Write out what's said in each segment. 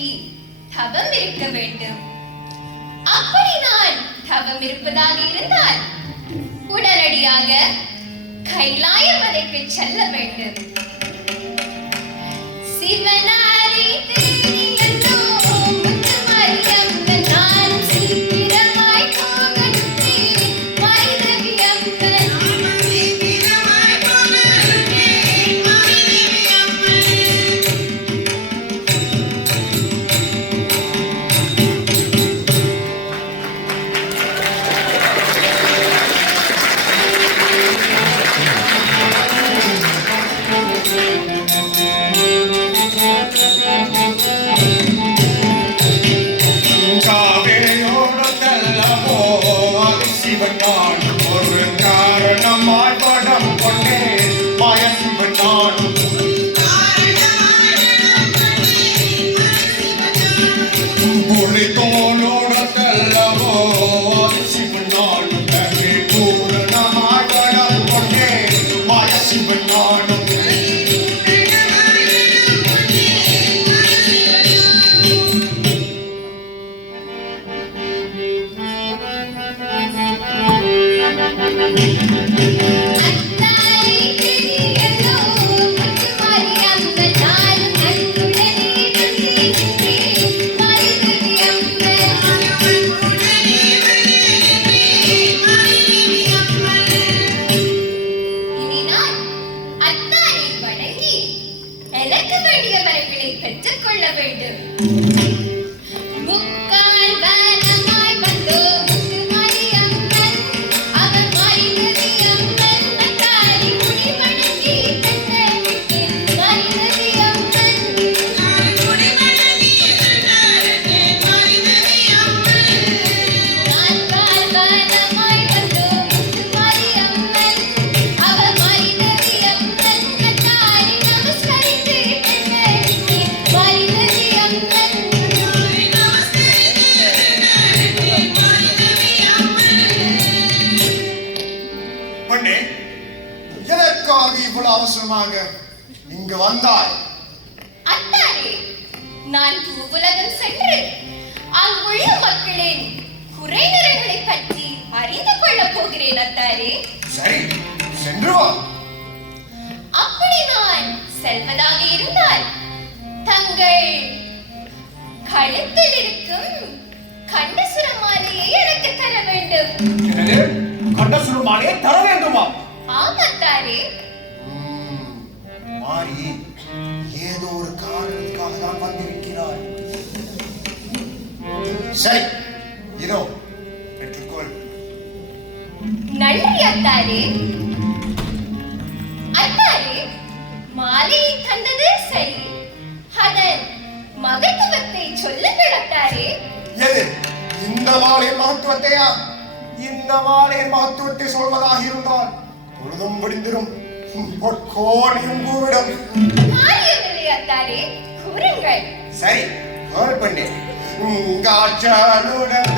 நோக்கி தவம் இருக்க வேண்டும். அப்படி நான் தவம் இருப்பதாக இருந்தால் உடனடியாக கைலாய மலைக்கு செல்ல வேண்டும். சிவனாரி அவசரமாக இங்கு வந்தாய்? அத்தாரே, நான் பூவுலகம் சென்று அங்குள்ள மக்களின் குறைநிறைகளை பற்றி அறிந்து கொள்ளப் போகிறேன் அத்தாரே. சரி, சென்று வா. அப்படி நான் செல்வதாக இருந்தால் தங்கள் கழுத்தில் இருக்கும் கண்டசுர மாலையை எனக்கு தர வேண்டும். கண்டசுர மாலையை தர வேண்டுமா? ஆமாத்தாரே. மாறி ஏதோ ஒரு காரணத்துக்காக தான் வந்திருக்கிறார். சரி, இதோ பெற்றுக்கொள். நன்றி அத்தாரே. அத்தாரே, மாலையை தந்தது சரி, அதன் மகத்துவத்தை சொல்லுங்கள் அத்தாரே. எது? இந்த மாலையின் மகத்துவத்தையா? இந்த மாலையின் மகத்துவத்தை சொல்வதாக இருந்தால் பொழுதும் முடிந்திரும். சரி, கோல் பண்ணே. காற்றாலுடன்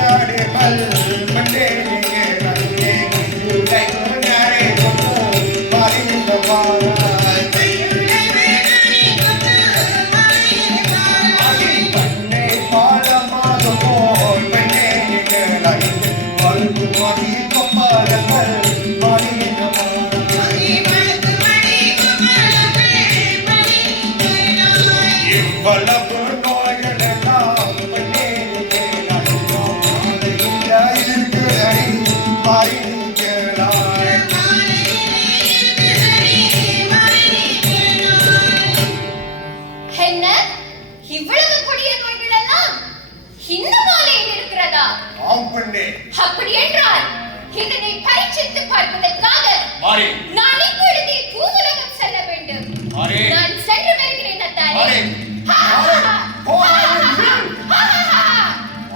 அப்படி என்றால் இதனை பரீட்சித்து பார்ப்பதற்காக நான் இப்பொழுதே பூவுலகம் செல்ல வேண்டும். நான் சென்று வருகிறேன் அத்தாரே.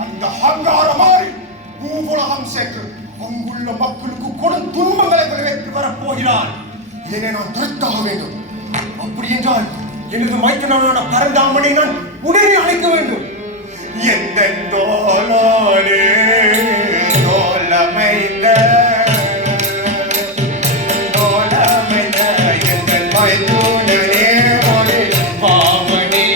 அந்த ஹங்கார மாறி பூவுலகம் சென்று அங்குள்ள மக்களுக்கு கொடும் துன்பங்களை விளைவித்து வரப்போகிறான். இதனை நான் தடுத்தாக வேண்டும். அப்படி என்றால் எனது மைத்துனனான பரந்தாமனை நான் உடனே அழைக்க வேண்டும். எந்த தோளோடு தோளமைந்த எங்கள் மைத்துனனே ஒரு பாவனே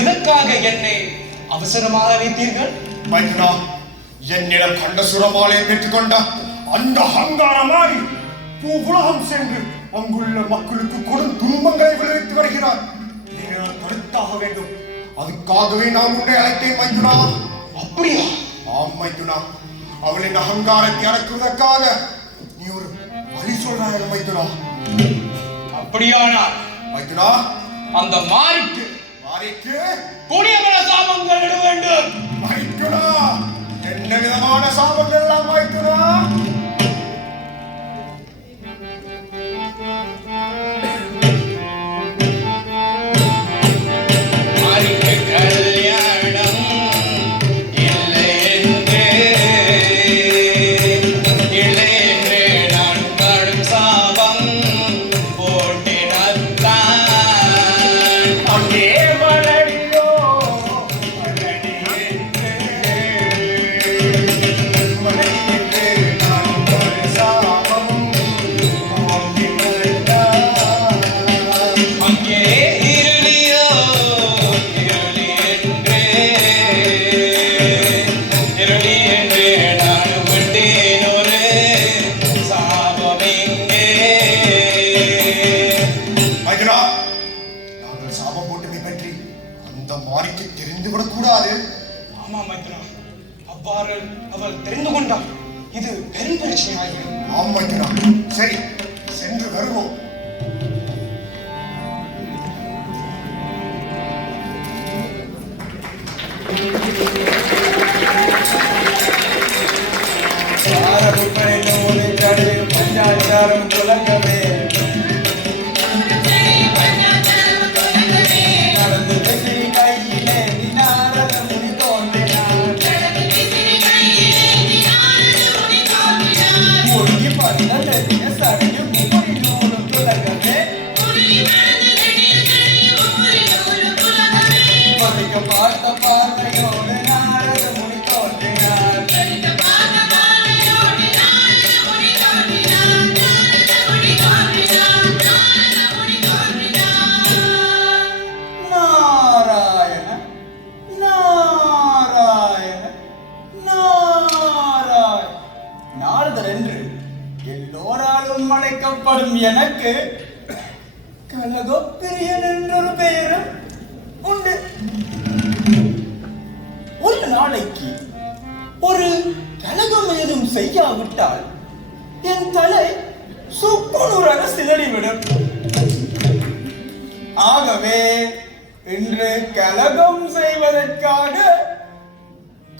எதற்காக என்னை அவசரமாக அழைத்தீர்கள்? மைத்துனா, என்னிடம் கண்ட சுரமாலை பெற்றுக்கொண்ட அந்த அகங்காரமாய் உலகம் சென்று அங்குள்ள மக்களுக்கு கொடும் துன்பங்களை விளைவித்து வருகிறார். நீங்கள் தடுத்தாக வேண்டும். அதுக்காகவே நான் உன்னை அழைத்தேன் மைத்துனா. அப்படியா? ஆம் மைத்துனா, அவளின் அகங்காரத்தை அடக்குவதற்காக நீ ஒரு வழி சொல்றாய் மைத்துனா. அப்படியானா மைத்துனா, அந்த மாறிக்கு கொடிய சாபங்கள் விட வேண்டும். மைத்துனா, என்ன விதமான சாபங்கள் எல்லாம் மைத்துனா? சரி, சென்று வருவோம். பஞ்சாச்சாரம் புலங்கமே நடந்து கையிலே நாரத முனி தோன்றினார். முருகி பந்தடிய சடையும் முடி நூலும் துலகமே மதிக்க பார்த்த பார்வையோடு நாரத முனி தோன்றினார். அழைக்கப்படும் எனக்கு கலகப்பிரியன் என்றொரு பெயரும் உண்டு. ஒரு நாளைக்கு ஒரு கலகம் ஏதும் செய்யாவிட்டால் என் தலை சுக்குநூறாக சிதறிவிடும். ஆகவே இன்று கலகம் செய்வதற்காக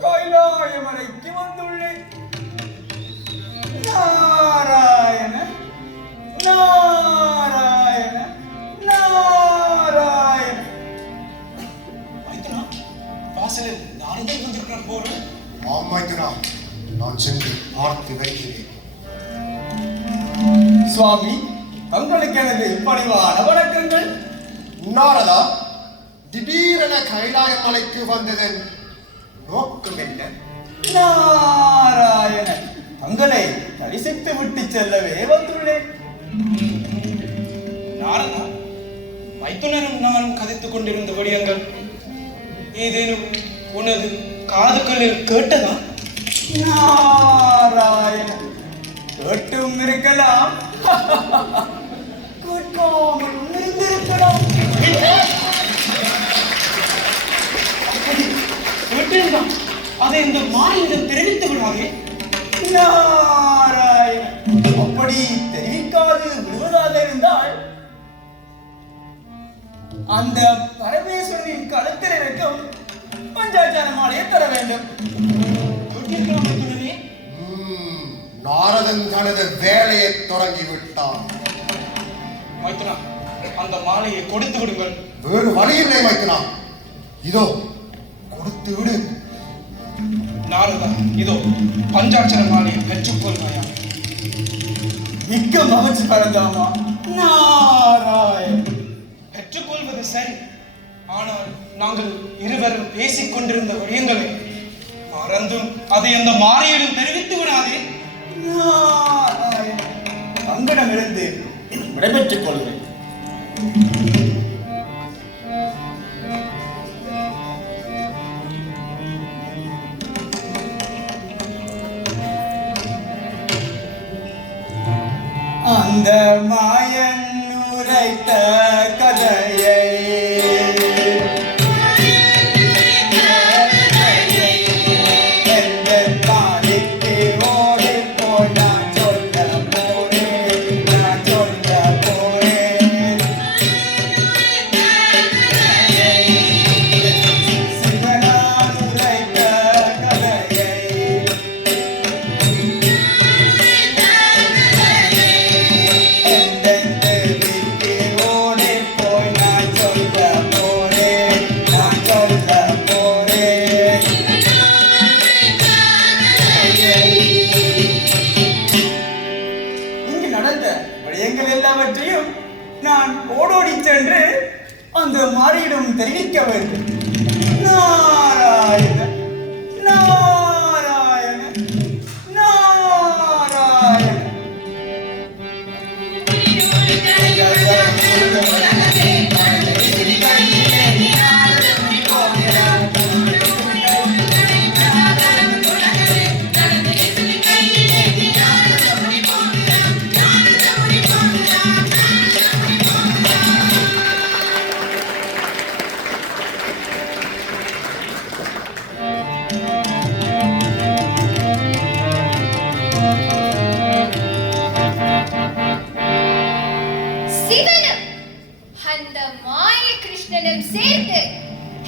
கைலாயமலைக்கு வந்துள்ளேன். நாராயண நாராயண நாராயண. வாசலில் நாரதர் வந்திருக்கிறார் போல. ஆம் மைத்துனா, நான் சென்று பார்த்து வைக்கிறேன். சுவாமி, தங்களுக்கு எனது பணிவான வணக்கங்கள். நாரதா, திடீரென கைலாய மலைக்கு வந்ததன் நோக்கம் என்ன? நாராயணன், தங்களை தரிசித்து விட்டு செல்லவே வந்துள்ளேன். நாரதா, மைத்துனரும் நானும் கதைத்துக் கொண்டிருந்த விடயங்கள் ஏதேனும் உனது காதுகளில் கேட்டதா? நாராயணன், கேட்டும் இருக்கலாம், கேட்காமல் இருந்திருக்கலாம். கேட்டிருந்தான், அதை இந்த மாநிலம் தெரிவித்து விடாதே. நாராயணன், அப்படி தெரிவிக்காது விடுவதாக இருந்தால் அந்த பரமேஸ்வரனின் கழுத்தில் இருக்கும் பஞ்சாச்சார மாலையை தர வேண்டும். கேட்கலாம் மைத்துனரே. நாரதன் தனது வேலையை தொடங்கிவிட்டான். மைத்துனா, அந்த மாலையை கொடுத்து விடுங்கள். வேறு வழி இல்லை மைத்துனா. இதோ கொடுத்து விடு. நாரதா, இதோ பஞ்சாட்சர மாலையை பெற்றுக்கொள்வாயா? மிக்க மகிழ்ச்சி பரந்தாமா. நாராயண். பெற்றுக்கொள்வது சரி, ஆனால் நாங்கள் இருவரும் பேசிக் கொண்டிருந்த விடயங்களை மறந்தும் அதை அந்த மாலையிடம் தெரிவித்து விடாதே. நாராயண். தங்களிடமிருந்து விடைபெற்றுக் கொள்கிறேன். அந்த மாயன் உரைத்த கதையை நான் ஓடோடி சென்று அந்த மாரியிடம் தெரிவிக்க வேண்டும். நாராயண நாராயண நாராயண. சேர்த்து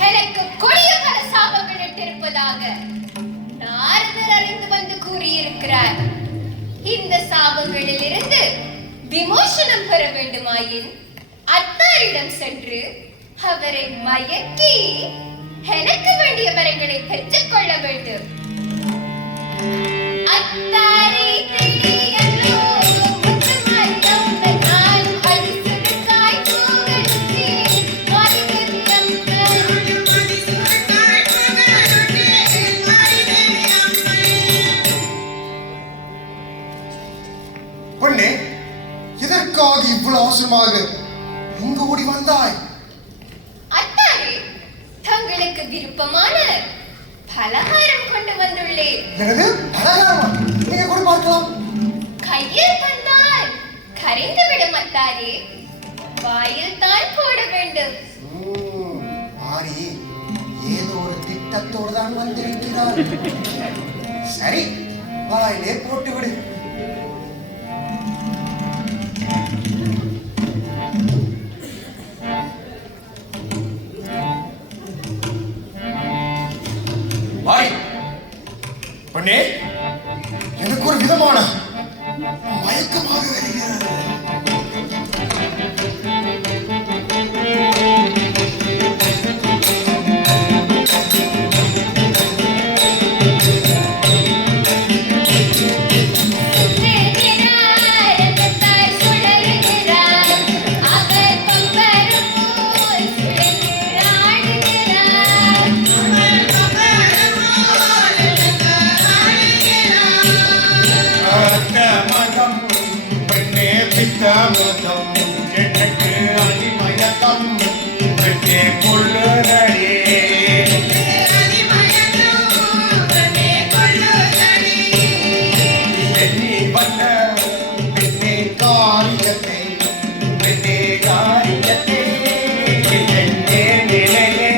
எனக்கு கொடிய பல சாபங்கள் இட்டிருப்பதாக நாரதர் அறிந்து வந்து கூறியிருக்கிறார். இந்த சாபங்களில் இருந்து விமோசனம் பெற வேண்டுமாயின் அத்தாரிடம் சென்று அவரை மயக்கி எனக்கு வேண்டிய வரங்களை பெற்றுக் கொள்ள வேண்டும். அத்தாரை தேடியல்லோ அவசரமாக இங்கு ஓடி வந்தாய்? அத்தாரே, தங்களுக்கு விருப்பமான பலகாரம் கொண்டு வந்துள்ளேன். எனது பலகாரமா? நீங்க கூட பார்க்கலாம். கையில் தந்தால் கரைந்து விடும் அத்தாரே, வாயில் தான் போட வேண்டும். மாறி ஏதோ ஒரு திட்டத்தோடு தான் வந்திருக்கிறார். சரி, வாயிலே போட்டு விடு. பொன்னே, எனக்கு ஒரு விதமான மயக்கமாக வருகிறது. எனக்கு அதிமயத்தம் கொள்ளுதே எண்ணி வந்த பெண்ணே காரியத்தை பெண்ணே காரியத்தை என்னே நிலையே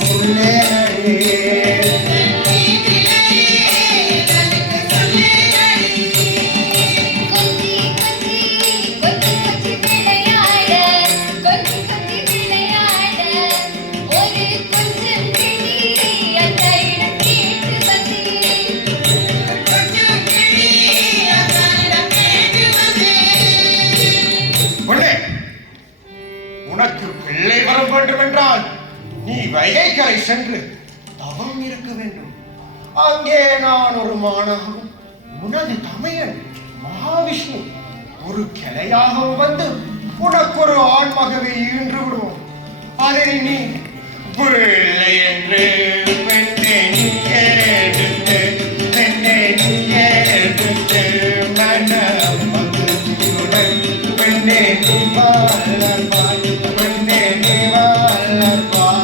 சொல்லே கொத்தி வேண்டும் என்றால் நீ வைகைக்கரை சென்று தவம் இருக்க வேண்டும். அங்கே நான் ஒரு மானாகவும் உனது தமையன் மகாவிஷ்ணு ஒரு கிளையாகவும் வந்து உனக்கு ஒரு ஆண்மகவை ஈன்று விடுவோம். அதை நீ பிள்ளை என்று பெண்ணை நீ எடுத்து பெண்ணை நீ எடுத்து மனம் மகிழ்ச்சியுடன் பெண்ணை நீ வளர்ப்பாய் பெண்ணை நீ வளர்ப்பாய்.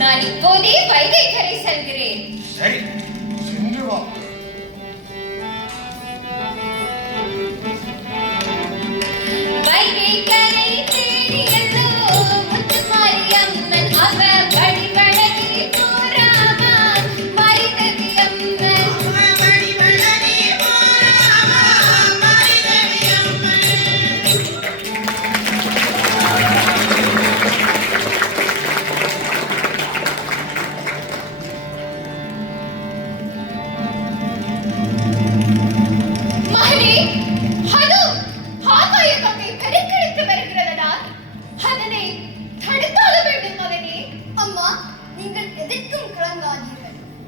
நான் இப்போதே வைகைக்கரை செல்கிறேன். சரி, சென்று வா. வைகைக்கரை தேடி எல்லோ முத்துமாரியம்மன் அவ வடிவழகி போராமா மரிதவி அம்மன் வடிவழகி போராமா மரிதவி அம்மன்.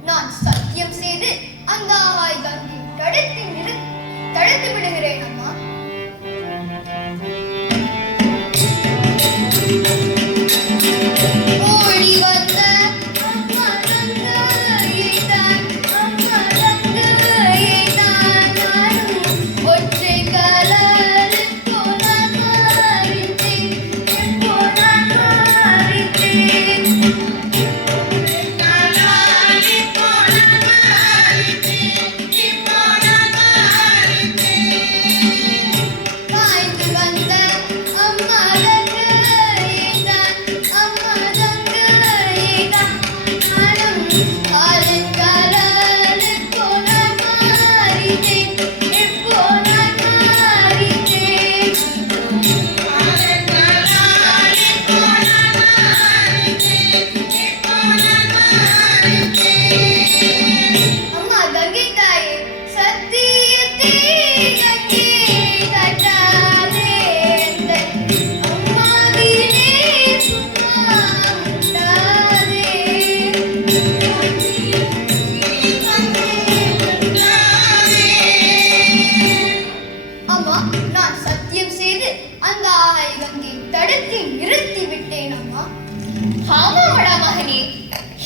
நான் சத்தியம் செய்து அந்த ஆயுதத்தை தடுத்து விடுகிறேன் அம்மா. ஓடி வந்த அம்மா தங்கைதான் அம்மா தங்கைதான் நானும் ஒற்றை காலால் போனால் மாறித்தேன் போனால் மாறித்தேன்.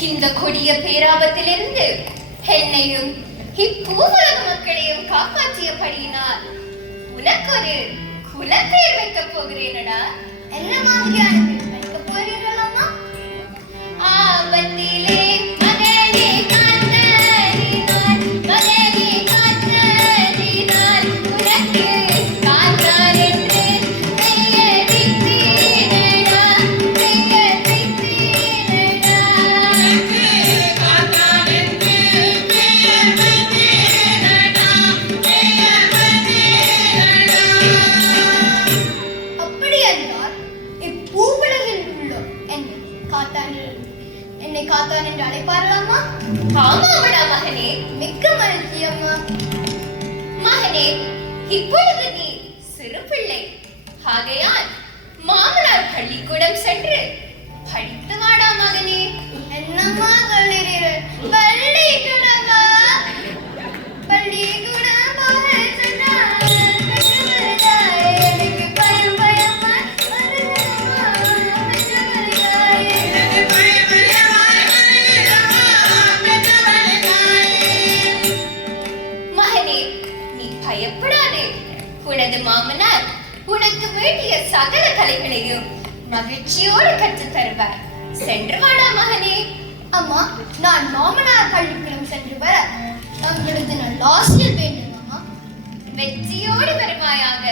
இந்த கொடிய பேராபத்திலிருந்து என்னையும் இப்பூவுலக மக்களையும் காப்பாற்றியபடியினால் உனக்கு ஒரு குலப்பேர் வைக்கப் போகிறேனடா. என்ன மாதிரியான பேர் வைக்கப் போகிறீர்கள் அம்மா? ஆபத்திலே மகனே காத்தறினான் மகனே காத்தறினான் உனக்கு காத்தான் என்று பெயரிட்டேனடா பெயரிட்டேனடா. காத்தான் என்று பெயர் வைத்தேனடா பெயர் வைத்தேனடா. அப்படி என்றால் இப்பூவுலகில் உள்ள என்னை காத்தான் என்று அழைப்பார்களாமா? ஆமாமடா மகனே. மிக்க மகிழ்ச்சி அம்மா. மகனே, இப்பொழுது நீ சிறு பிள்ளை. ஆகையால் மாமனார் பள்ளிக்கூடம் சென்று படித்து வாடா மகனே. என்னம்மா சொல்கிறீர்கள்? பள்ளிக்கூடமா? பள்ளிக்கூடம் போக சொன்னால் எனக்கு பயம் பயமா வருகிறதம்மா. எனக்கு பயம் பயமா வருகிறதம்மா. மகனே, நீ பயப்படாதே. உனது மாமனார் உனக்கு வேண்டிய சகல கலைகளையும் மகிழ்ச்சியோடு கற்றுத் தருவார். சென்று வாடா மகனே. அம்மா, நான் மாமனார் பள்ளிக்கூடம் சென்று வர தங்களது நல்ல ஆசிரியர் வேண்டும் அம்மா. வெற்றியோடு வருவாயாக.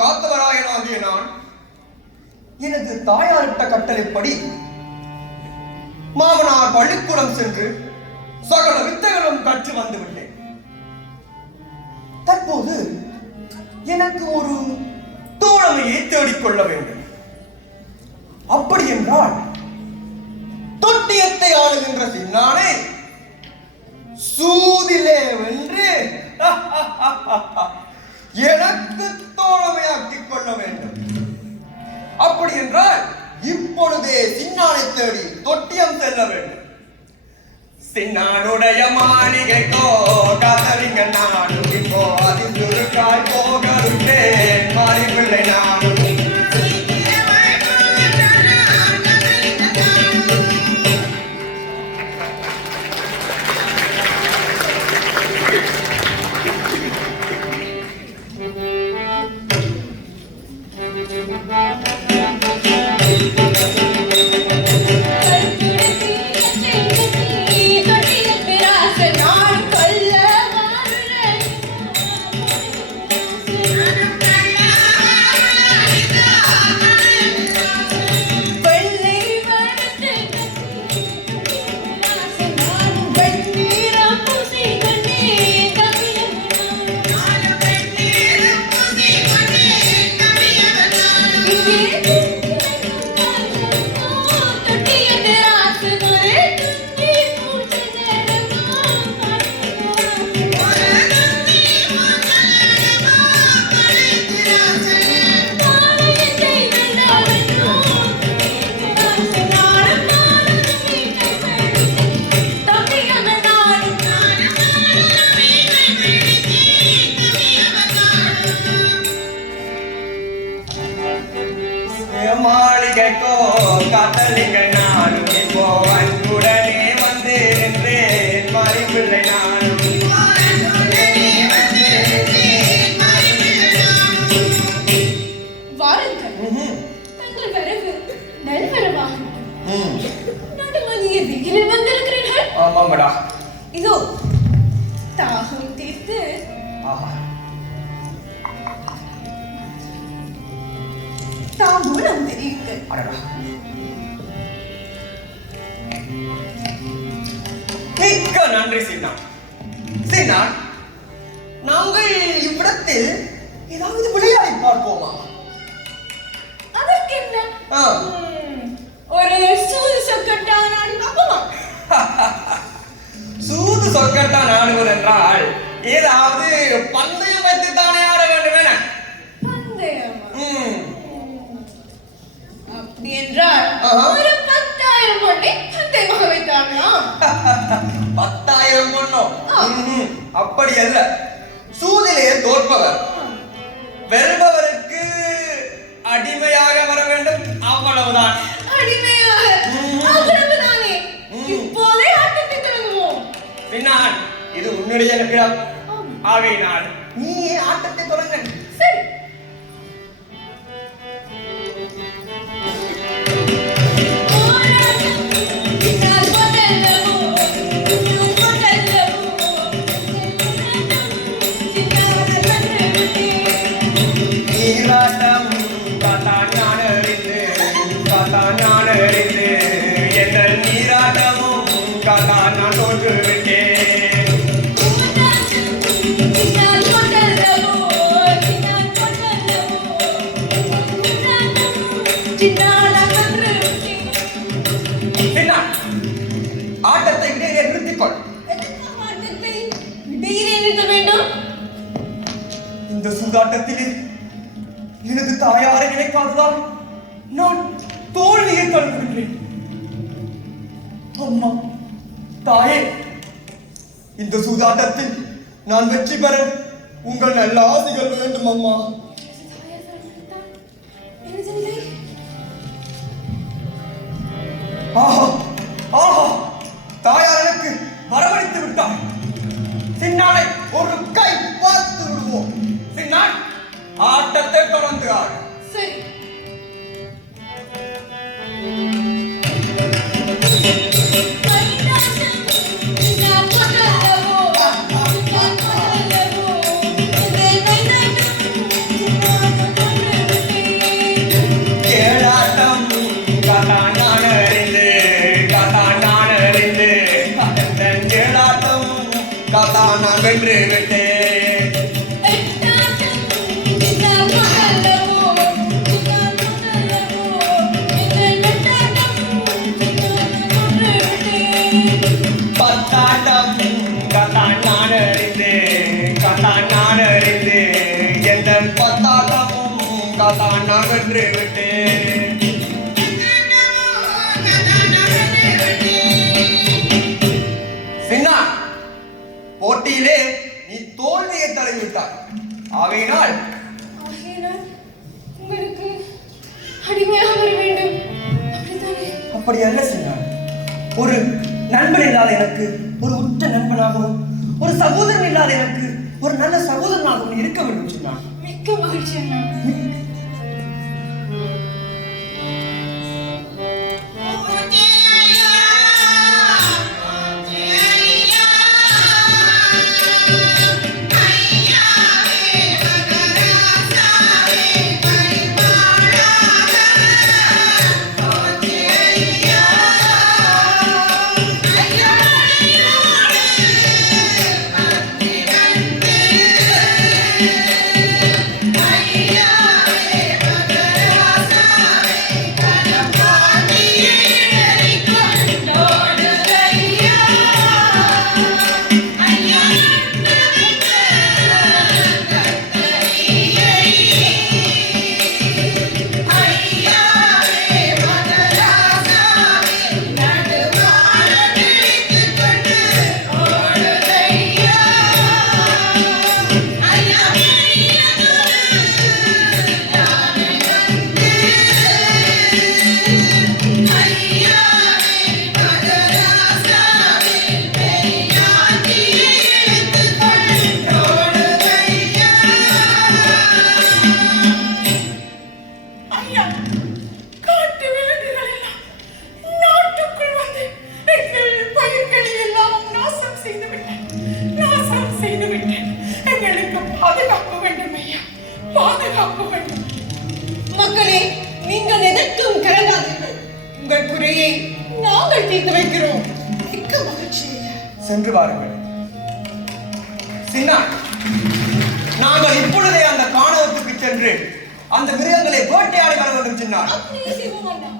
காத்தவராயனாகிய நான் எனது தாயாரிட்ட கட்டளைப்படி மாமனார் பள்ளிக்கூடம் சென்று சகல வித்தைகளும் கற்று வந்து விட்டேன். தற்போது எனக்கு ஒரு தோழமையை தேடிக்கொள்ள வேண்டும். அப்படி என்றால் தொட்டியத்தை ஆளுகின்ற சின்னானை சூதிலே வென்று எனக்கு தோழமையாக்கிக் கொள்ள வேண்டும். அப்படி என்றால் இப்பொழுதே சின்னானை தேடி தொட்டியம் செல்ல வேண்டும். சின்னானுடைய மாளிகைக்கோ காதலிங்க நானும் இப்போ அதில் சுருக்காய் போகிறேன் மாறி பிள்ளை நானும். மாளிகைக்கோ காதலிங்க நானும் இப்போ அன்புடனே வந்து நின்றேன் மாறி பிள்ளை நானும். வாருங்கள். தங்கள் வரவு நல்வரவாகும். நடுமதிய திகிலில் வந்திருக்கிறீர்கள். ஆமாங்கடா. இதோ தாகம் தீர்த்து தாம்பூலம் தெரியுங்கள். மிக்க நன்றி சின்னா. சின்னா, நாங்கள் இவ்விடத்தில் ஏதாவது விளையாடி பார்ப்போமா? அதற்கு என்ன? ஒரு சூது சொக்கட்டான் ஆடி பார்ப்போமா? சூது சொக்கட்டான் ஆடுவது என்றால் ஏதாவது பந்தயம் வைத்து தானே ஆட வேண்டும் என. பந்தயமா? அப்படி என்றால் ஒரு 10,000 பொண்ணை பந்தயமாக வைத்தாங்களாம். 10,000 பொண்ணோ? அப்படி அல்ல. சூதிலே தோற்பவர் வெல்பவருக்கு அடிமையாக வர வேண்டும், அவ்வளவுதான். அடிமையாக? அவ்வளவுதானே? இப்போதே ஆட்டத்தை தொடங்குவோம். பின்னால் இது உன்னுடைய நிமிடம் ஆகையினால் நீயே ஆட்டத்தை தொடங்க. சரி. நீராட்டம் காத்தான் அறிந்து எங்கள் நீராட்டமும் காத்தான் நான் தோன்று விட்டேன். ஆட்டத்தை இடையே நிறுத்திக்கொள். இந்த சூதாட்டத்திலே எனது தாயாரை நினைக்காததால் நான் தோல்வியை தழுவுகின்றேன். அம்மா, தாயே, இந்த சூதாட்டத்தில் நான் வெற்றி பெற உங்கள் நல்ல ஆசைகள் வேண்டும் அம்மா. ஆஹா ஆஹா, தாயார் எனக்கு வரவழைத்து விட்டார். சின்னானை ஒரு கை பார்த்து விடுவோம். சின்னான் ஆட்டத்தை தொடர்ந்து ஆடு. சரி. அதற்காகத்தான் நான் வென்று விட்டேன். சின்னா, போட்டியிலே நீ தோல்வியை தழுவிவிட்டாய். ஆகையினால் உங்களுக்கு அடிமையாக வர வேண்டும். அப்படி அல்ல சின்னா. ஒரு நண்பன் இல்லாத எனக்கு ஒரு உற்ற நண்பனாகவும், ஒரு சகோதரன் இல்லாத எனக்கு ஒரு நல்ல சகோதரனாகவும் இருக்க வேண்டும் சின்னா. மிக்க மகிழ்ச்சி அண்ணா. மக்களே, நீங்கள் எதற்கும் கலங்காதீர்கள். உங்கள் குறையை நாங்கள் தீர்த்து வைக்கிறோம். மிக்க மகிழ்ச்சி. சென்று வாருங்கள் சின்னா. நாங்கள் இப்பொழுதே அந்த காணவத்துக்கு சென்று அந்த மிருகங்களை வேட்டையாடி வர வேண்டும் சின்னா. அப்படியே செய்வோம் அண்ணா.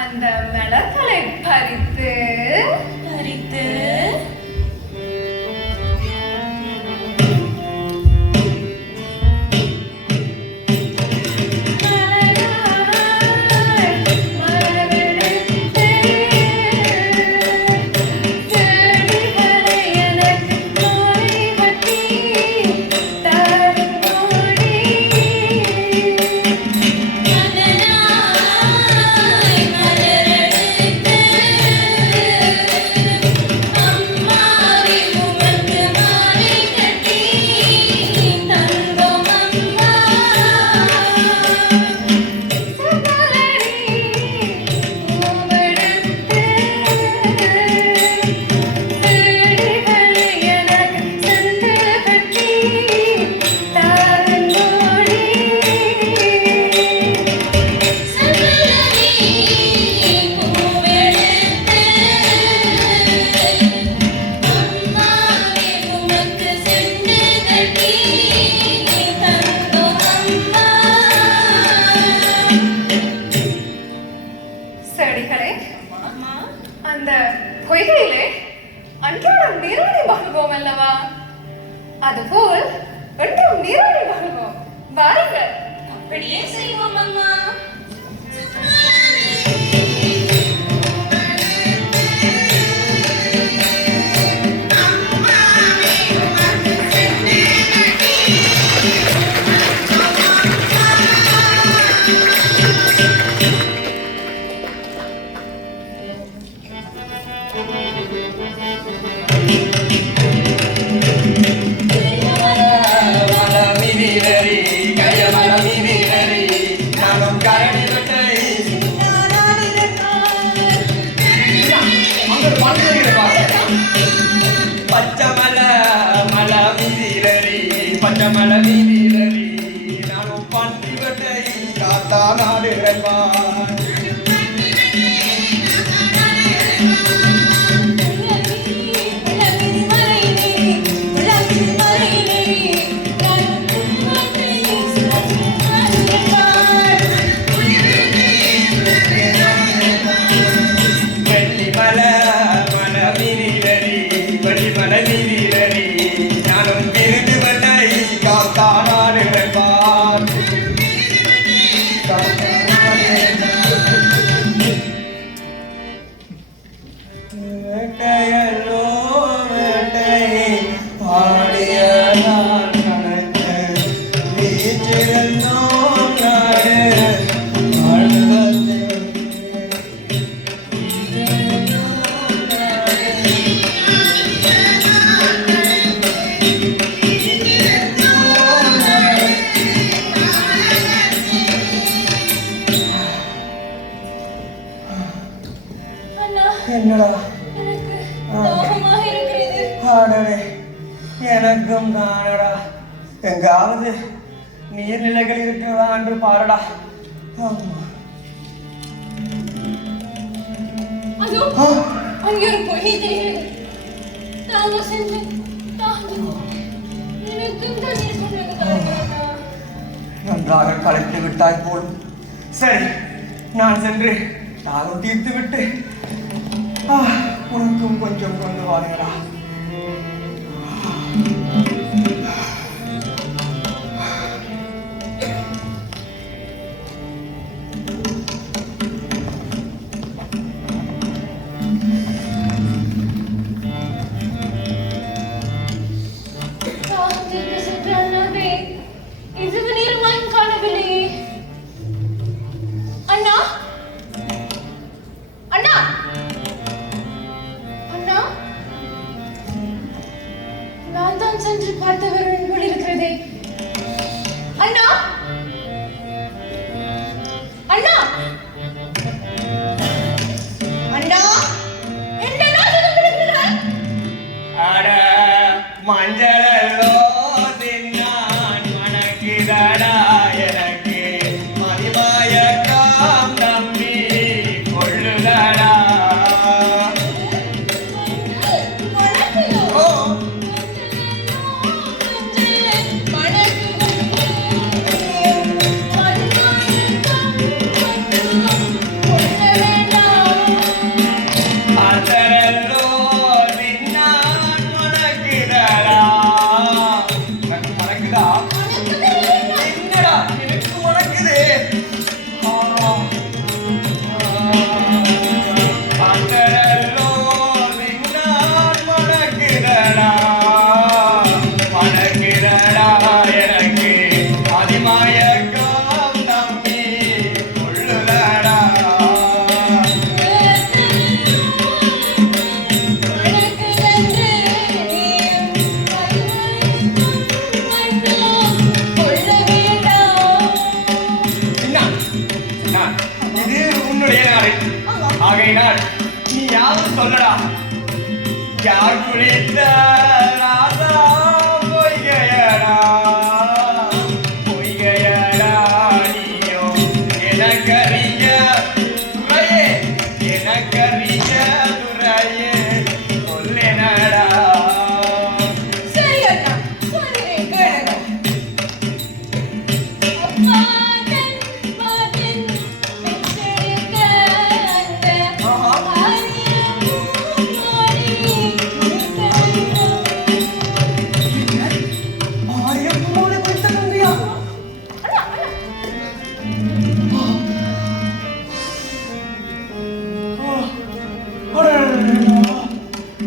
அந்த மலர்களை பறித்து எனக்கு அந்த பொய்கையிலே அன்றாடம் நீராடி மகிழ்வோம் அல்லவா? அதுபோல் என்றும் நீராடி மகிழ்வோம். வாருங்கள், அப்படியே செய்வோம் அம்மா. எனக்கும் தானடா, எங்காவது நீர்நிலைகள் இருக்கிறதா என்று பாருடா. நன்றாக கலைத்து விட்டாய் போலும். சரி, நான் சென்று தாகம் தீர்த்து விட்டு உனக்கும் கொஞ்சம் கொண்டு வாருங்களா. சென்று பார்த்தவர்கள் போல் இருக்கிறதே. அண்ணா, அண்ணா, அண்ணா, என்ன நாடகம் நடக்கிறாய்? அட மஞ்சளோ தின்னான் மணக்கிதடா எனக்கு மதிமயக்கம் நம்பி கொள்ளுதடா. ஆகையினால் நீ யாரும் சொல்லடா. யார் குளித்த ராதா பொய்கையடா, பொய்கையடா நீயோ எனக்கறிய துறையே, எனக்கறிய துறையே சொல்லேனடா. சரி அண்ணா, சொல்கிறேன் கேளுங்க. அப்பா தன்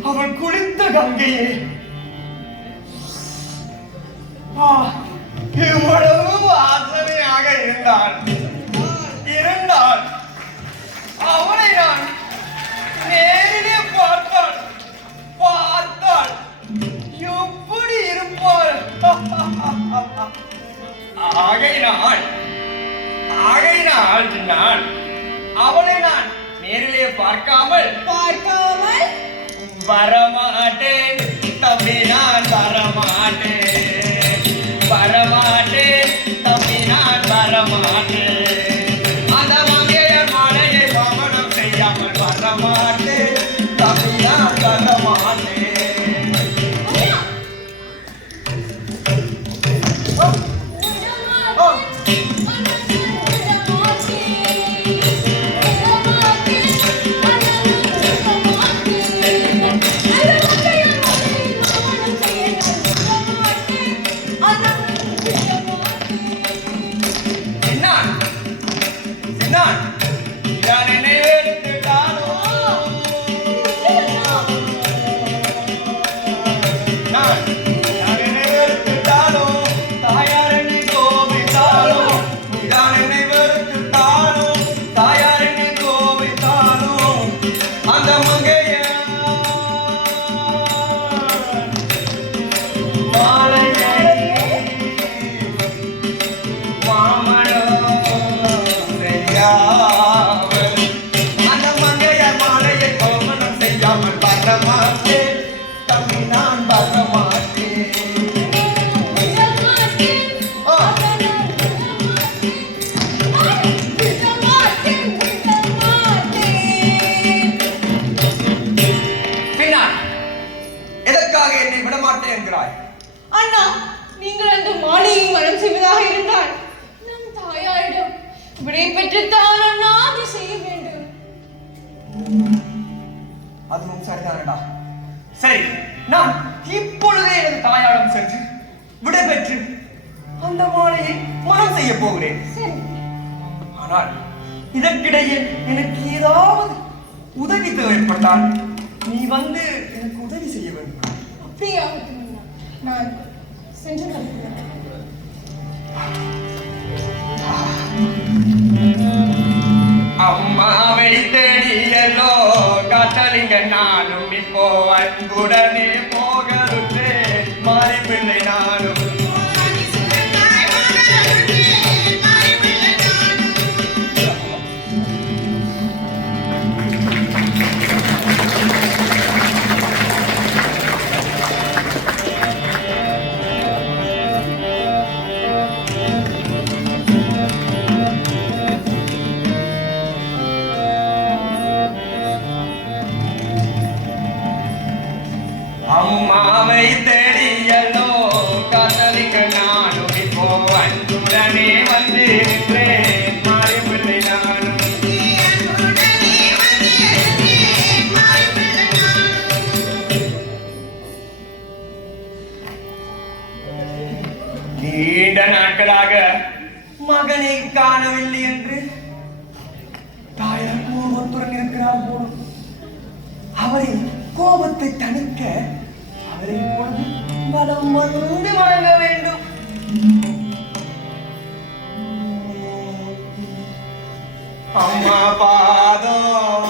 அவள் குளித்த கங்கையே. இவ்வளவு வாசனையாக இருந்தாள். அவளை நான் நேரிலே பார்த்தாள் எப்படி இருப்பாள்? ஆகையினால் நான் அவளை நான் நேரிலே பார்க்காமல் வரமாட்டேன் தம்பி, நான் வரமாட்டேன் தம்பி, நான் வரமாட்டேன். அந்த மங்கையர் மாலையை கவனம் செய்யாமல் வரமாட்டேன் தம்பி, நான் வரமாட்டேன். அண்ணா, நீங்கள் அந்த மாலையை மனம் செய்வதாக இருந்தால் நம் தாயாரிடம் விடை பெற்றுத்தான் அண்ணா அதை செய்ய வேண்டும். அதுவும் சரிதானடா. சரி, நான் இப்பொழுதே எனது தாயாரிடம் சென்று விடை பெற்று அந்த மாலையை மனம் செய்ய போகிறேன். ஆனால் இதற்கிடையே எனக்கு ஏதாவது உதவி தேவைப்பட்டால் நீ வந்து எனக்கு உதவி செய்ய வேண்டும். அப்படியாகட்டும், நான் சென்று வருகிறேன். அம்மாவை தேடியல்லோ காத்தலிங்க, நானும் இப்போ அன்புடனே போகிறேன். மாறி பிள்ளை நானும் அம்மாவை தேடியல்லோ காத்தலிங்க, நானும் இப்போ அன்புடனே வந்து நின்றேன். மாறி பிள்ளை நானும் நீண்ட நாட்களாக மகனை காணவில்லை என்று தாயார் கோபத்துடன் இருக்கிறார் போலும். அவரை கோபத்தை தணிக்க அவரை இப்பொழுது மனம் வந்து வணங்க வேண்டும். அம்மா பாதம்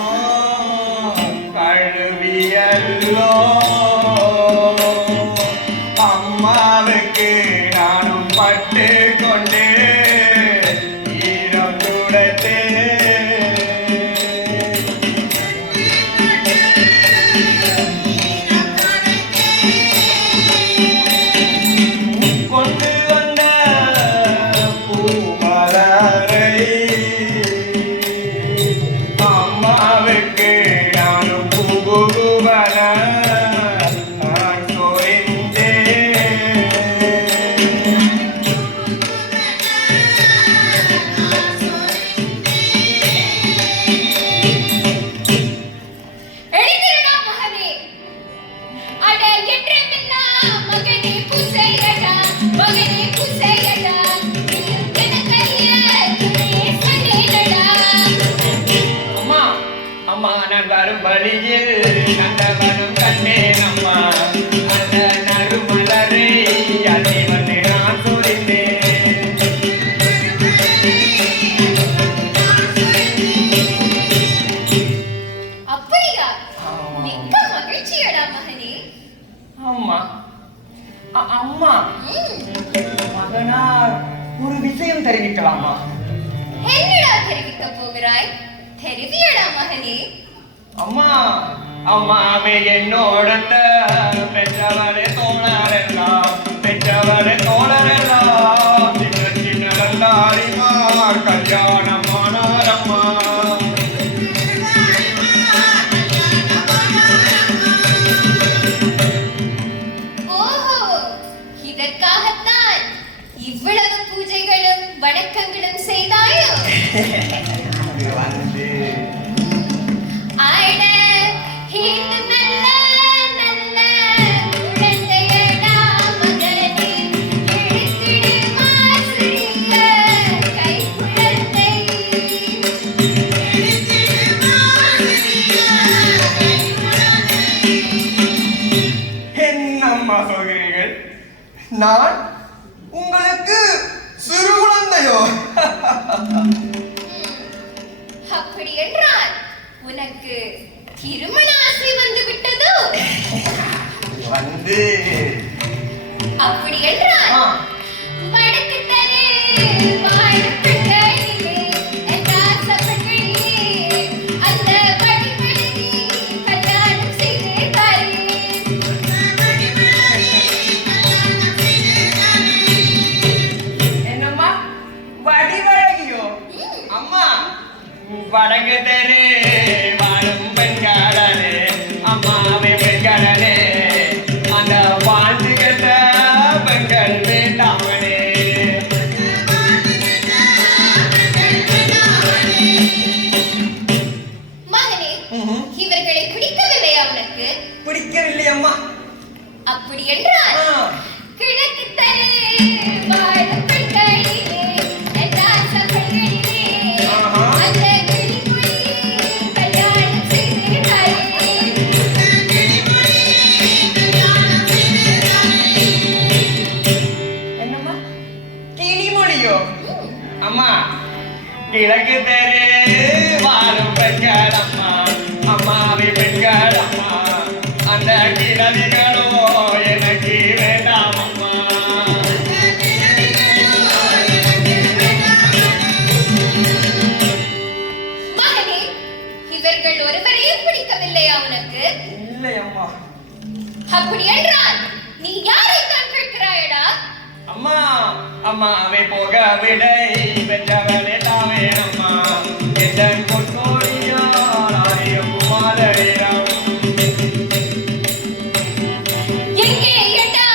கழுவியல்லோ, அம்மாவுக்கு நானும் பட்டு கொண்டு ஈரம் துடைத்தே அம்மாவுக்கு நானும் பூகுவன வழியில் நந்தவனம் கண்டேன் அம்மா அந்த நறுமலரை அள்ளி வந்து நான் சொரிந்தேன். அப்படியா? மிக்க மகிழ்ச்சியடா மகனே. அம்மா அம்மா மகனார் ஒரு விஷயம் தெரிவிக்கலாமா? என்னடா தெரிவிக்க போகிறாய்? தெரிவியடா மகனே. அம்மா அம்மாவே என்னோட பெற்றவரே தோழரெல்லாம் பெற்றவரே தோழரெல்லாம் சின்ன சின்ன நல்லாரிமார் கல்யாணம் ஆனாரம்மா. ஓஹோ, இதற்காகத்தான் இவ்வளவு பூஜைகளும் வணக்கங்களும் செய்தாயோ? அட, இது நல்ல நல்ல குழந்தையடா மகனே, எடுத்திடு மாசிரிய கைக்குழந்தை. என்னம்மா சொல்கிறீர்கள்? நான் உங்களுக்கு சிறு குழந்தையோ? அப்படி என்றால் உனக்கு திருமண ஆசை வந்து விட்டதோ? வந்து அப்படி என்றால் ஆ. வடக்கு தரே வாழ்க்கையிலே எதாசப்பட்டியே அந்த வடிவழகி கல்யாணம் செய்தே தாரே. என்னம்மா வடிவழகியோ? அம்மா வடக்கு தெரு வாழும் பெண்களே அம்மாவே பெண்களே அந்த வாழ்ந்து கெட்ட பெண்கள் வேண்டாமனே. மகனே, இவர்களை பிடிக்கவில்லையா உனக்கு? பிடிக்கவில்லை அம்மா. அப்படி என்றால் கிழக்கு தரே வாழும் பெண்களிலே எதாசப்பட்டியே ஆஹா. அந்த கிளிமொழியே கல்யாணம் செய்தே தாரே. என்னம்மா கிளிமொழியோ? அம்மா கிழக்கு தெரு வாழும் பெண்கள் அம்மா அம்மாவே பெண்கள் அம்மா அந்த கிழவிகளோ எனக்கு வேண்டாம் அம்மா. மகனே, இவர்கள் ஒருவரையும் பிடிக்கவில்லையா உனக்கு? இல்லை அம்மா. அப்படி என்றால் நீ யாரை தான் கேட்கிறாயடா? அம்மா அம்மாவே போக விடை பெற்றவளே தாவே அம்மா என் பொன்னோடியார் ஆரியம் குமாரிடம். எங்கே எடா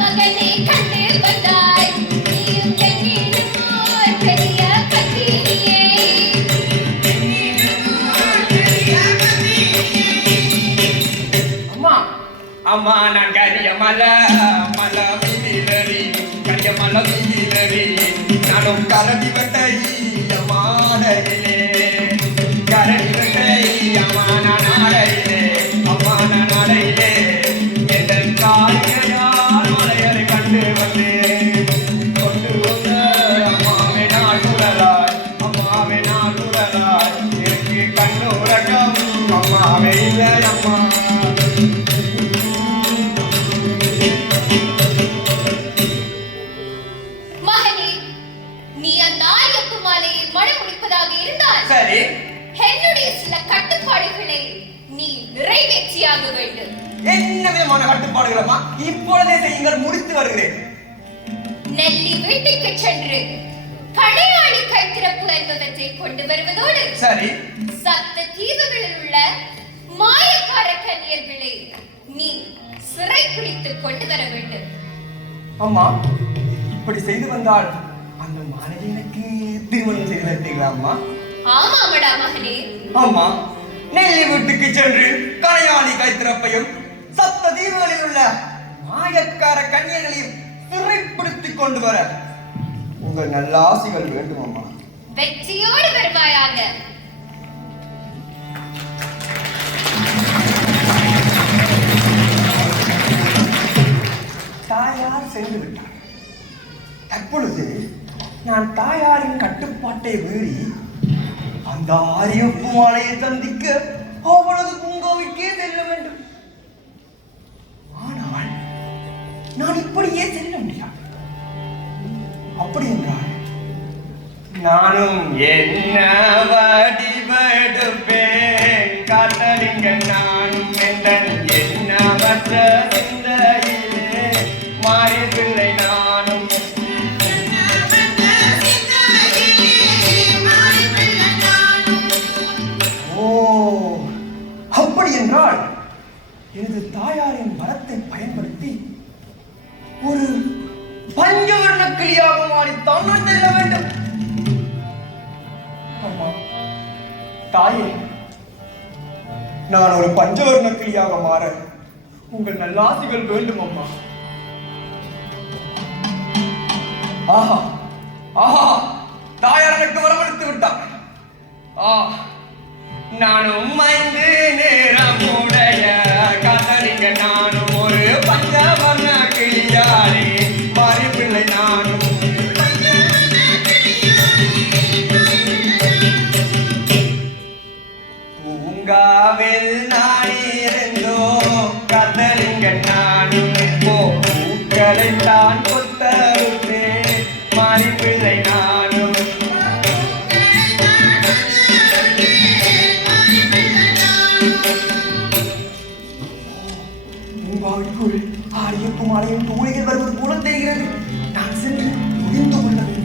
மகனே கண்டு வந்தாய்? நீயும் என்னிடமோர் பெரிய பத்தினியே. அம்மா அம்மா நான் கரிய மலை வீரரி கரிய மலை வீரரி நானும் கரடி வட்டை அம்மாடையிலே கரடி வட்டை அம்மா நான் ஆடையிலே அம்மா நான் ஆடையிலே என் காரிகையால் மலையரை கண்டு வந்தேன் கொண்டு வந்த அம்மாவே நான் உடலாய் அம்மாவே நான் உடலாய் எனக்கு கண்ணுறக்கம் அம்மாவே இல்லை அம்மா. மகனே, நீ அந்த ஆயப்பு மாலையை மனம் முடிப்பதாக இருந்தால் சரி என்னுடைய சில கட்டுப்பாடுகளை நீ நிறைவேற்றியாக வேண்டும். என்ன விதமான கட்டுப்பாடுகளம்மா? இப்பொழுதே செய்யுங்கள், முடித்து வருகிறேன். நெல்லி வீட்டுக்கு சென்று கடையாளி கைத்திறப்பு என்பவற்றை கொண்டு வருவதோடு சரி சப்த தீவுகளில் உள்ள மாயக்கார கன்னியர்களை நீ சிறை பிடித்துக் கொண்டு வர வேண்டும். அம்மா இப்படி செய்து வந்தால் அந்த மாணவி எனக்கு திருமணம் செய்து வைத்தீங்களா அம்மா? ஆமாமடா மகனே. அம்மா நெல்லி வீட்டுக்கு சென்று கடையாளி கைத்திறப்பையும் சப்த தீவுகளில் உள்ள மாயக்கார கன்னியர்களையும் சிறைப்படுத்திக் கொண்டு வர உங்கள் நல்ல ஆசைகள் வேண்டும் அம்மா. வெற்றியோடு வருவாயாக. இப்பொழுது நான் தாயாரின் கட்டுப்பாட்டை மீறி அந்த ஆரியப்பு மாலையை சந்திக்க அவளது பூங்காவிற்கே செல்ல வேண்டும். ஆனால் நான் இப்படியே செல்ல முடியாது. அப்படி என்றால் நானும் என்ன வடிவெடுப்பேன் காத்தலிங்க நானும் என்னவற்ற சிந்தையிலே மாறிவில்லை நானும். ஓ, அப்படி என்றால் எனது தாயாரின் பலத்தை பயன்படுத்தி ஒரு பஞ்சவர்ண கிளியாக மாறித்தான் நான் செல்ல வேண்டும். அம்மா, தாயே, நான் ஒரு பஞ்சவர்ண கிளியாக மாற உங்கள் நல்லாசிகள் வேண்டும் அம்மா. ஆஹா ஆஹா, தாயார் எனக்கு வரவழைத்து விட்டார். நானும் 5 நேரம் உடைய காதலிங்க நானும் ஒரு பஞ்சவர்ண கிளியாரே மாறிப்பிள்ளை நானும். பூங்காவில் நானிருந்தோ காதலிங்க நானும் இப்போ பூக்களை தான் கொத்தருத்தே மாறிப்பிள்ளை நானும். பூங்காவிற்குள் ஆரியப்பும் ஆலயம் தூளிகள் வருவது போல தெரிகிறது. நான் சென்று புரிந்து கொள்ள வேண்டும்.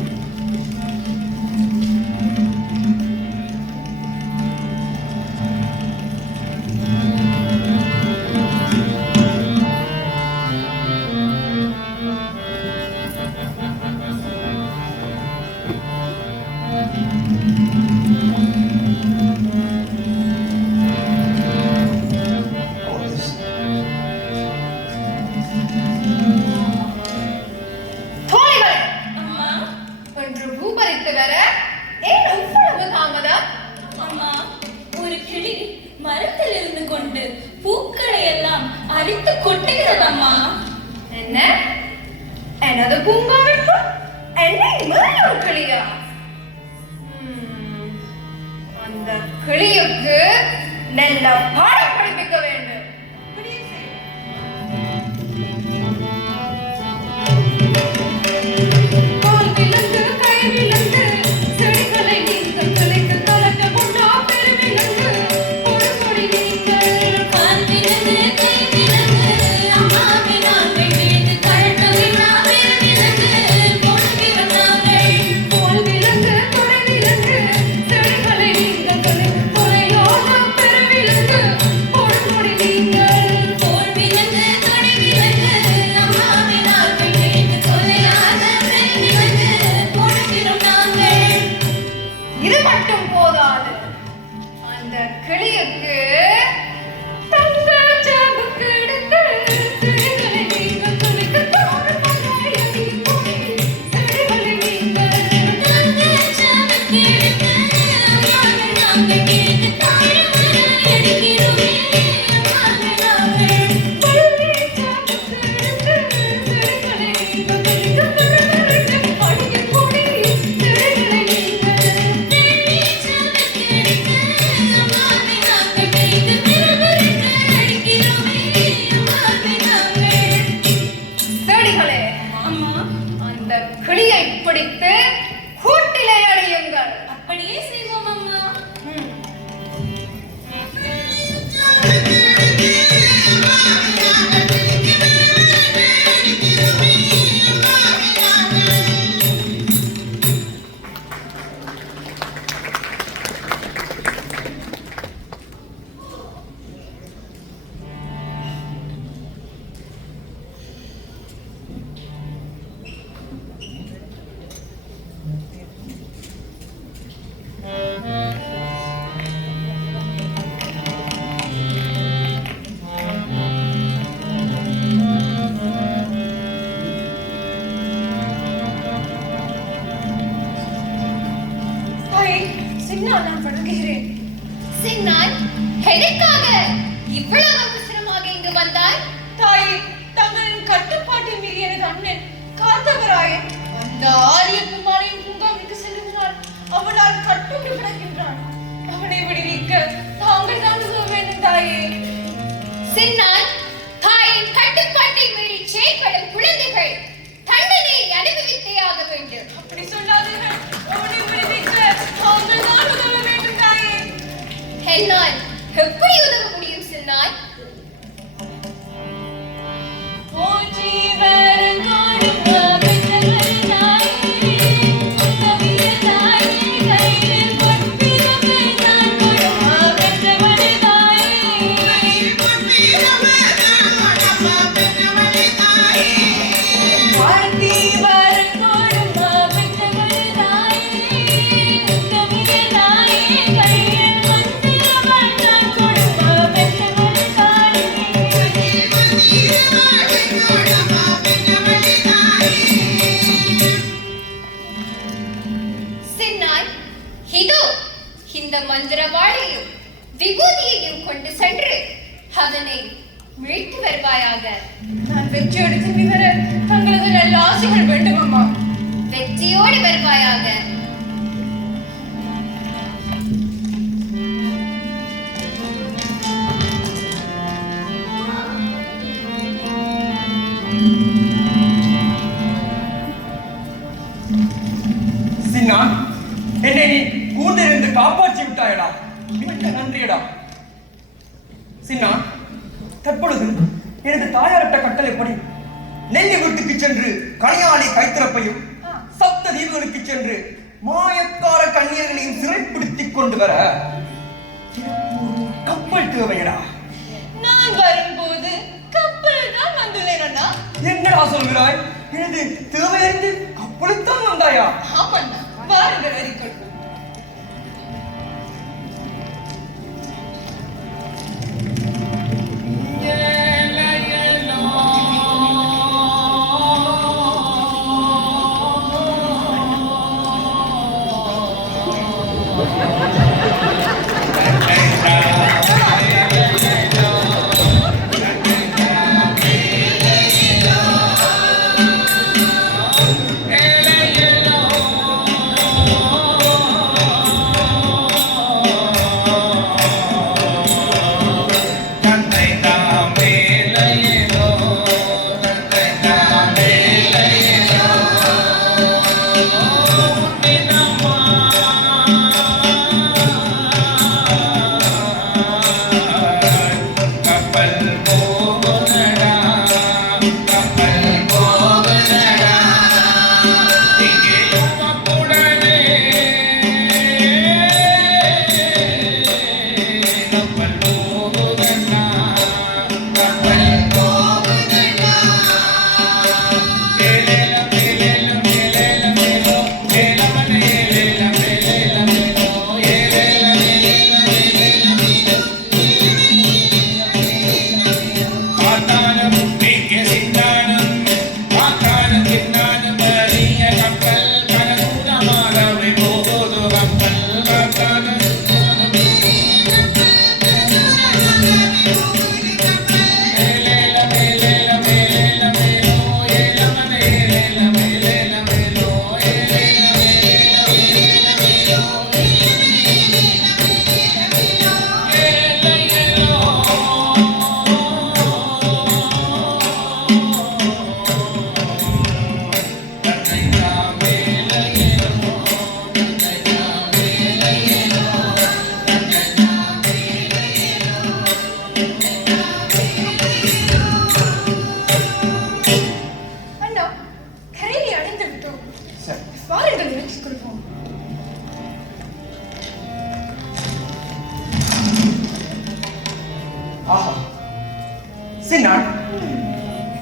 எனது பூங்காவிற்கு என்னை மறுபடியும் கிளியா? அந்த கிளியுக்கு நல்ல பாடம் படிப்பிக்க வேண்டும். அந்த ஆரியப்பன் மாலையின் பூங்காவிற்கு செல்லுகிறான். அவனால் கட்டுண்டு கிடக்கின்றான். அவனை விடுவிக்க தாங்கள் தான் உதவ வேண்டும் தாயே. சின்னான், தாயின் கட்டுப்பாட்டை மீறி செயல்படும் குழந்தைகள் தண்டனையை அனுபவித்தே ஆக வேண்டும். அப்படி சொல்லாதீர்கள். அவனை விடுவிக்க தாங்கள் தான் உதவ வேண்டும் தாயே. என்னால் எப்படி உதவ முடியும் சின்னான்? மந்திரவாளையும் விபூதியையும் கொண்டு சென்று அவனை மீட்டு வருவாயாக. நான் வெற்றியோடு திரும்பி வர தங்களது நல்ல ஆசைகள் வேண்டும் அம்மா. வெற்றியோடு வருவாயாக. சின்னான், என்னை நீ கூண்டிலிருந்து காப்பாற்றி விட்டாயடா. மிக்க நன்றியடா. சின்னா, தற்பொழுது எனது தாயாரிட்ட கட்டளைப்படி நெல்லி வீட்டுக்கு சென்று கனியாளி கைத்திறப்பையும் சப்த தீவுகளுக்கு சென்று மாயக்கார கண்ணியர்களையும் சிறைப்பிடித்துக் கொண்டு வர கப்பல் தேவையடா. நான் வரும்போது கப்பல் தான் வந்துள்ளேன் அண்ணா. என்னடா சொல்கிறாய்? எனது தேவையறிந்து கப்பலுத்தான் வந்தாயா? ஆமண்ணா, வாருங்கள் அறிக்கொள்வோம். சின்னான்,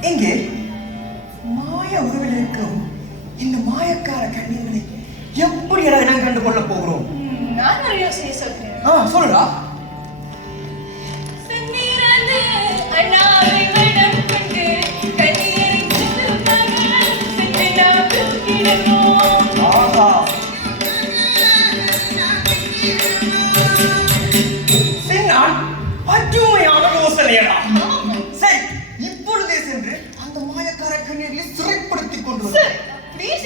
இங்கே மாய உருவில் இருக்கும் இந்த மாயக்கார கண்ணியர்களை எப்படி இடம் கண்டு கொள்ள போகிறோம்? நான் ஒரு யோசனை சொல்றேன். சொல்லுடா. சின்னான், அருமையான யோசனையடா. சரி, இப்பொழுதே சென்று அந்த மாயக்கார கண்ணியர்களை சிறைப்படுத்திக் கொண்டு சரி, please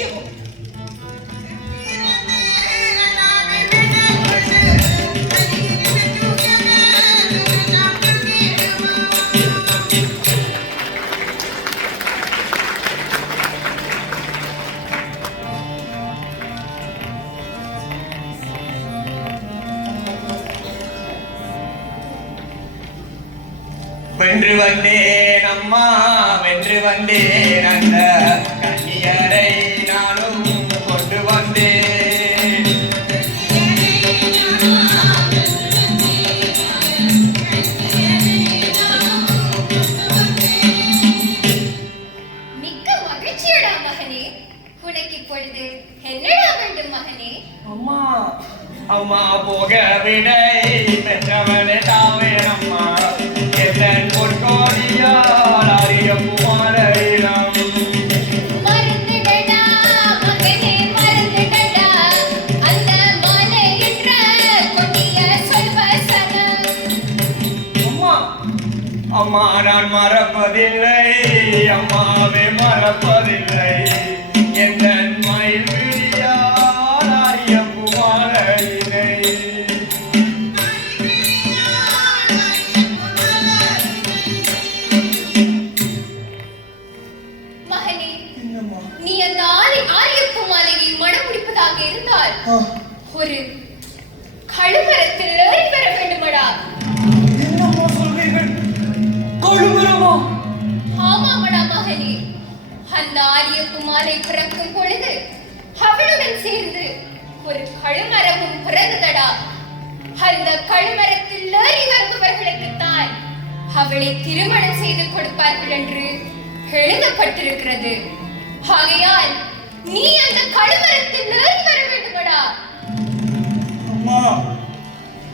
வென்று வந்தேன் அம்மா, வென்று வந்தேன் அந்த கன்னியரை நானும் கொண்டு வந்தேன். மிக்க மகிழ்ச்சியடா மகனே. உனக்கு இப்பொழுது என்னடா வேண்டும் மகனே? அம்மா அம்மா போக விடை பெற்றவளே தாவேனம்மா, எத்தன் பொற்கோடியால் அறிய குமாரிடம். மறந்துடடா மகனே, மறந்துடடா அந்த மாலை என்ற கொடிய சொல்வசனம். அம்மா அம்மா நான் மறப்பதில்லை, அம்மாவே மறப்பதில்லை, எத்தன் மயில் விழியால் அறிய குமாரிதை. மகனே, என்னம்மா? நீ அந்த ஆரியப்பு மாலையை மனம் முடிப்பதாக இருந்தால் ஒரு கழுமரத்தில் ஏறி வர வேண்டுமடா. என்னம்மா சொல்றீர்கள்? கொழுமரமா? ஆமாமடா மகனே, அந்த ஆரியப்பு மாலை பிறக்கும் பொழுது அவளுடன் சேர்ந்து ஒரு கழுமரமும் பிறந்ததடா. அந்த கழுமரத்தில் ஏறி வருபவர்களுக்குத்தான் அவளை திருமணம் செய்து கொடுப்பார்கள் என்று எழுதப்பட்டிருக்கிறது. ஆகையால் நீ அந்த கழுமரத்தில் ஏறி வர வேண்டுமடா. அம்மா,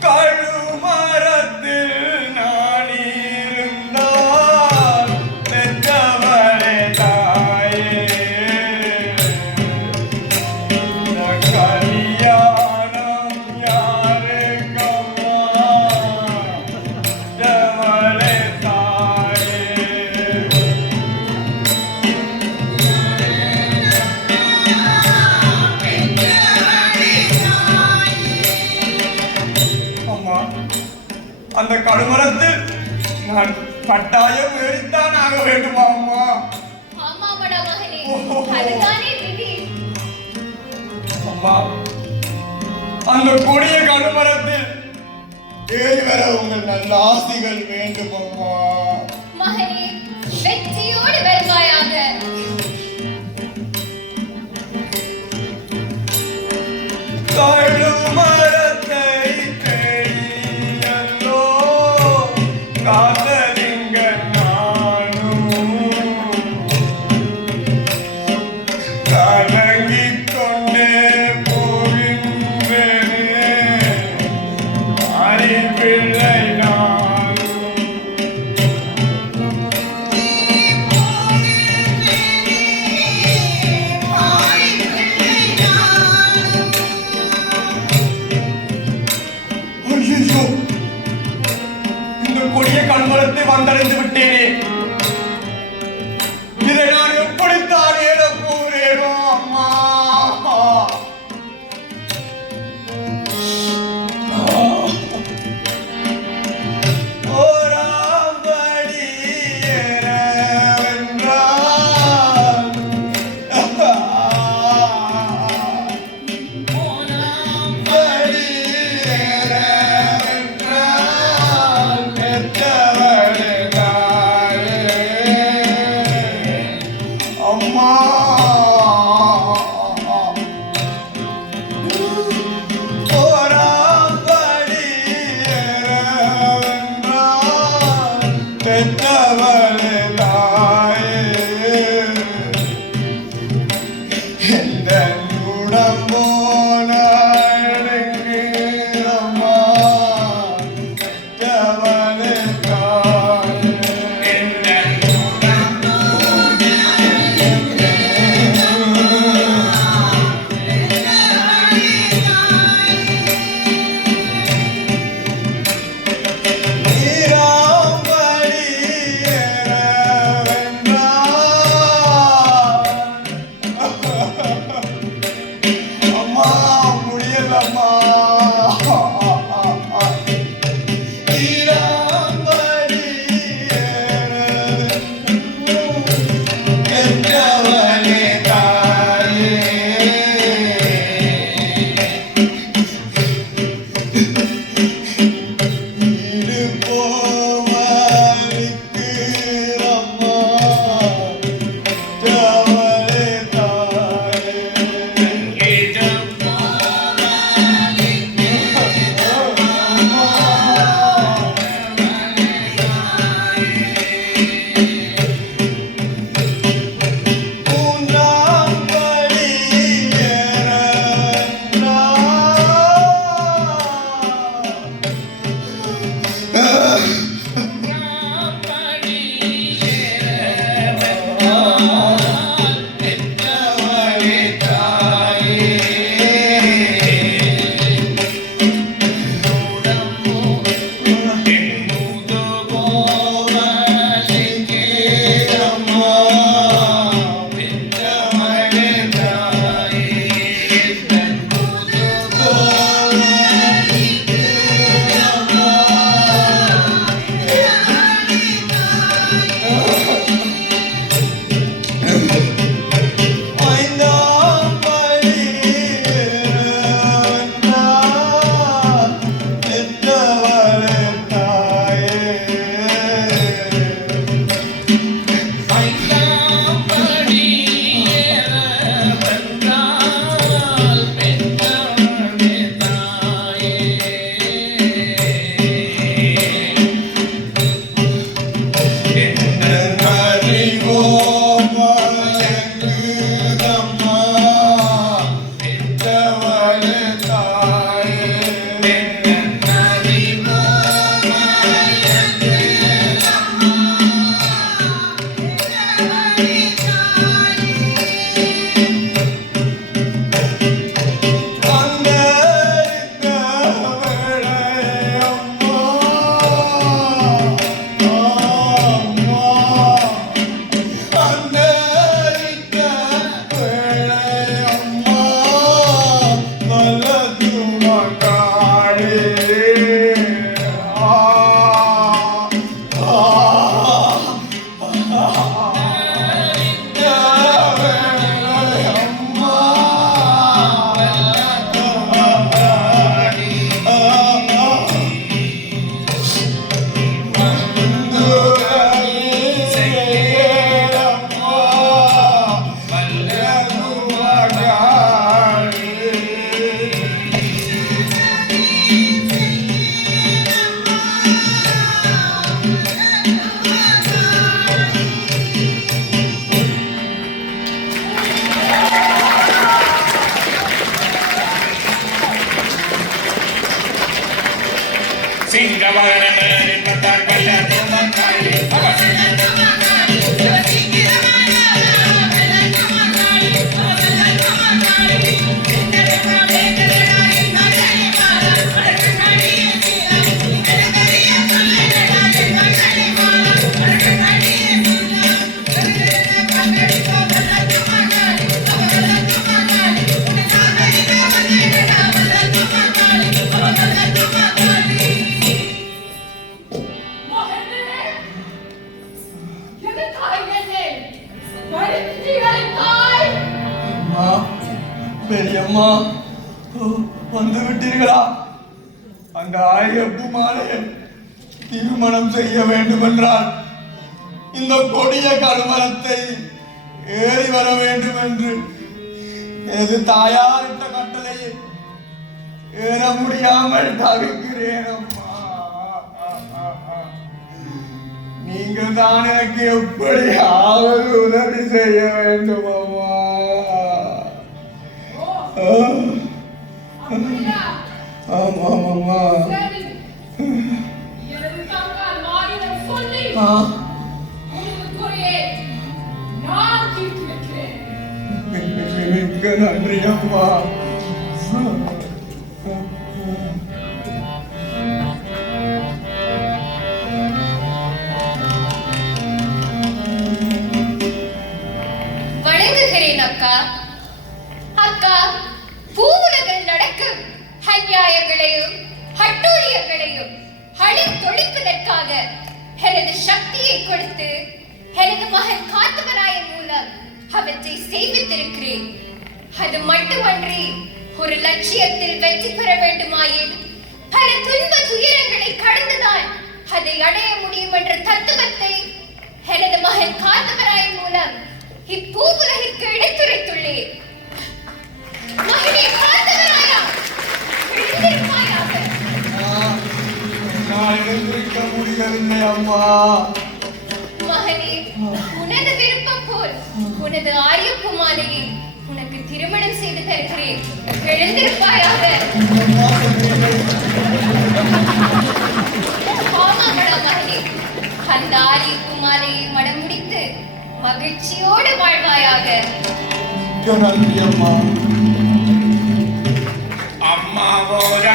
கழுமரத்தில் நான் இருந்தால் பெற்றவளே தாயே, இந்த கல்யாணம் யாருக்கம்மா, பெற்றவளே தாயே. அம்மா, அந்த கழுமரத்தில் நான் கட்டாயம் ஏறித்தான் ஆக வேண்டுமா அம்மா? ஆமாமடா மகனே, அதுதானே விதி. அம்மா, அந்த கொடிய கழுமரத்தில் ஏறி வர உங்கள் நல்ல ஆசிகள் வேண்டும் அம்மா. மகனே, வெற்றியோடு வருவாயாக. கழுமரத்தை தேடியல்லோ காதலிங்க நானும் கலங்கிக் கொண்டே போகின்றேனே, அறிவில்லை நானும். ஐயோ, இந்த கொடிய கழுமரத்தை வந்தடைந்து விட்டேனே. இதை நான் எப்படித்தான் ஏறப் போகிறேனோ அம்மா. ஓராம்படி ஏறவென்றால் ஓராம்படி ஏறவென்றால் பெற்றவளே தாயே. அம்மா, ஓராம்படி ஏறவென்றால் பெற்றவளே தாயே. எந்த உடம்போன அடங்குகிறம்மா, பெற்றவளே தாயே. நீராம்படி ஏற பெரியம்மா வந்து விட்டீர்களா? அந்த ஆயப்பு மாலையை திருமணம் செய்ய வேண்டும் என்றால் இந்த கொடிய கழுமரத்தை ஏறி வர வேண்டும் என்று எனது தாயாரிட்ட கட்டளையை ஏற முடியாமல் தவிக்கிறேன் அம்மா. நீங்கள் தான் எனக்கு எப்படியாவது உதவி செய்ய வேண்டும் அம்மா. ஆமாம் அம்மா. மிக்க நன்றி அம்மா. வணங்குகிறேன் அக்கா. அக்கா, பூவுலகில் நடக்கும் அநியாயங்களையும் அட்டூழியங்களையும் அழித்தொழிப்பதற்காக எனது சக்தியை கொடுத்து எனது மகன் காத்தவராயன் மூலம் அவற்றை செய்வித்திருக்கிறேன். அது மட்டுமன்றி ஒரு லட்சியத்தில் வெற்றி பெற வேண்டுமாயின் பல துன்ப துயரங்களை கடந்துதான் அதை அடைய முடியும் என்ற தத்துவத்தை எனது மகன் காத்தவராயன் மூலம் இப்பூவுலகிற்கு எடுத்துரைத்துள்ளேன். மகனே காத்தவராயா, எழுந்திருப்பாயாக. நான் எழுந்திருக்க முடியவில்லை அம்மா. மகனே, உனது விருப்பம் போல் உனது ஆரியப்பு மாலையை உனக்கு திருமணம் செய்து தருகிறேன். எழுந்திருப்பாயாக. ஆமாங்கடா மகனே, அந்த ஆரியப்பு மாலையை மனம் முடித்து மகிழ்ச்சியோடு வாழ்வாயாக. நன்றி அம்மா. அம்மாவோட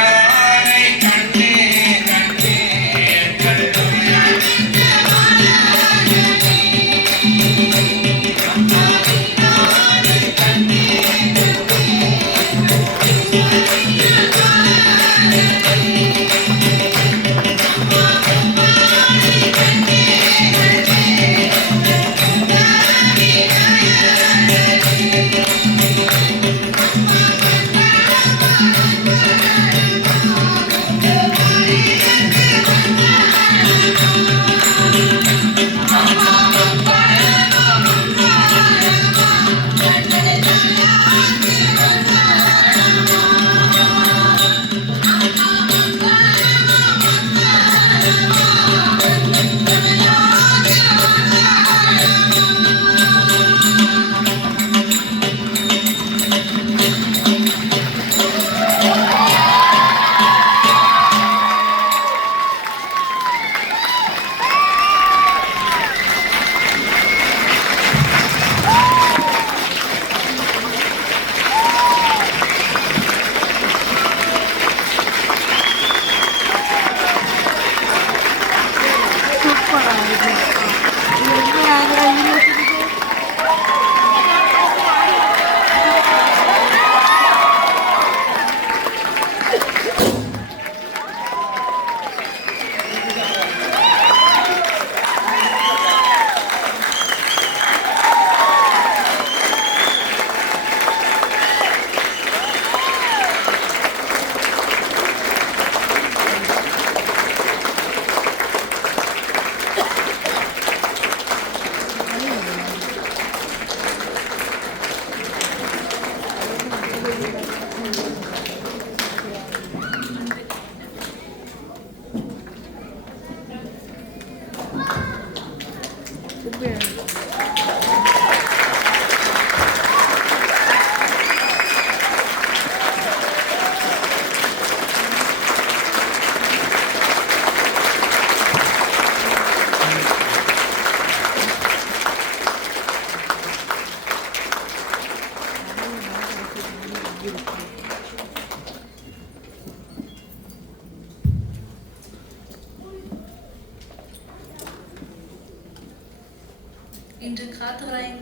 இன்று காத்தவராயன்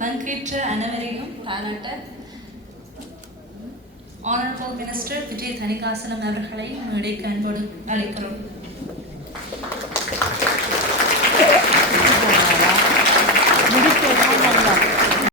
பங்கேற்ற அனைவரையும் பாராட்ட ஆனரபிள் மினிஸ்டர் விஜய் தணிகாசலம் அவர்களை மேடைக்கு அன்போடு அழைக்கிறோம்.